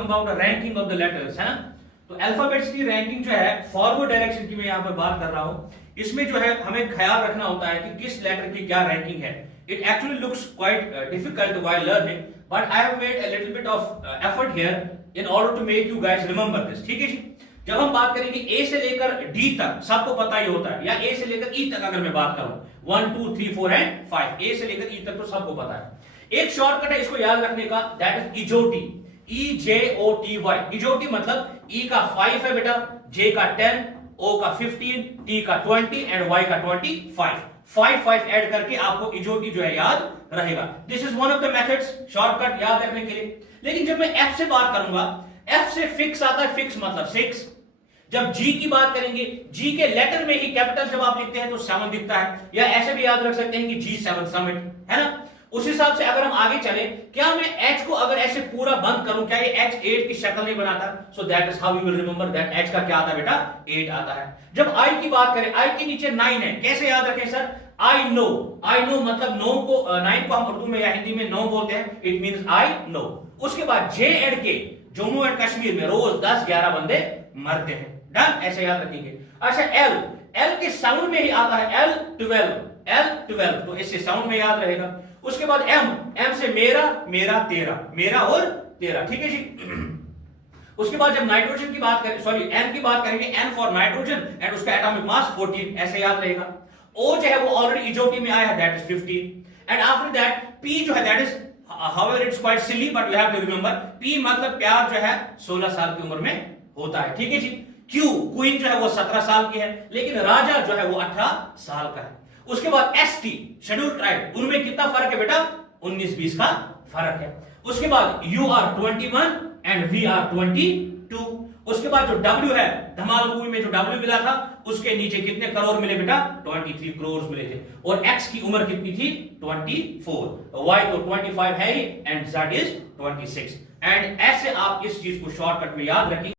About ranking of the letters, है ना। तो अल्फाबेट्स की रैंकिंग जो है फॉरवर्ड डायरेक्शन की मैं यहाँ पर बात कर रहा हूँ, इसमें जो है हमें ख्याल रखना होता है कि किस लेटर की क्या रैंकिंग है। It actually looks quite difficult while learning, but I have made a little bit of effort here in order to make you guys remember this. ठीक है जी। जब हम बात करेंगे ए से लेकर डी तक सबको पता ही होता है, या ए से लेकर ई तक अगर मैं बात करूं 1 2 3 4 एंड 5, ए से लेकर ई तक तो सबको पता है। एक शॉर्टकट है इसको याद रखने का, दैट इज इजोटी, EJOTY। इजोटी मतलब ई का 5 है बेटा, जे का 10, ओ का 15, टी का 20 एंड वाई का 25। 5 ऐड करके आपको इजोटी जो है याद रहेगा। This is one of the methods shortcut याद रखने के लिए। लेकिन जब मैं एफ से बात करूंगा, एफ से फिक्स आता है, फिक्स मतलब 6। जब जी की बात करेंगे, जी के लेटर में ही कैपिटल जब आप लिखते हैं तो 7 दिखता है, या ऐसे भी याद रख सकते हैं कि G7 समिट, है ना। उस हिसाब से अगर हम आगे चले, क्या मैं H को अगर ऐसे पूरा बंद करूं, क्या ये H 8 की शक्ल नहीं बनाता? So that is how you will remember that H का क्या आता है बेटा, 8 आता है। जब I की बात करें, I के नीचे 9 है, कैसे याद रखें सर? I know मतलब नो को 9 को हम उर्दू में या हिंदी में नो बोलते हैं, इट मींस आई नो। उसके बाद J and K, Jammu and Kashmir में रोज 10-11 बंदे मरते हैं, डन, ऐसे याद रखेंगे। अच्छा L के साउंड में ही आता है L12, तो इससे साउंड में याद रहेगा। उसके बाद M से मेरा तेरा और तेरा, ठीक है जी। उसके बाद जब नाइट्रोजन की बात करें, सॉरी N की बात करेंगे, N फॉर नाइट्रोजन एंड उसका एटॉमिक मास 14, ऐसे याद रहेगा। O जो है वो ऑलरेडी इजोटी में आया है, that is 15 and after that P जो है that is however it's quite silly but you have to remember, P मतलब प्यार जो है 16 साल की उम्र में होता है, ठीक है जी। क्वीन जो है वो 17 साल की है, लेकिन राजा जो है वो 18 साल का है। उसके बाद ST शेड्यूल ट्राइब, उनमें कितना फर्क है बेटा? 19-20 का फर्क है। उसके बाद UR 21 एंड VR 22। उसके बाद जो W है, धमाल मूवी में जो W मिला था, उसके नीचे कितने करोड़ मिले बेटा? 23 करोड़ मिले थे। और X की उम्र कितनी थी? 24। Y तो 25 है ही एंड Z इज 26। एंड ऐसे आप इस चीज को शॉर्टकट में याद रखेंगे।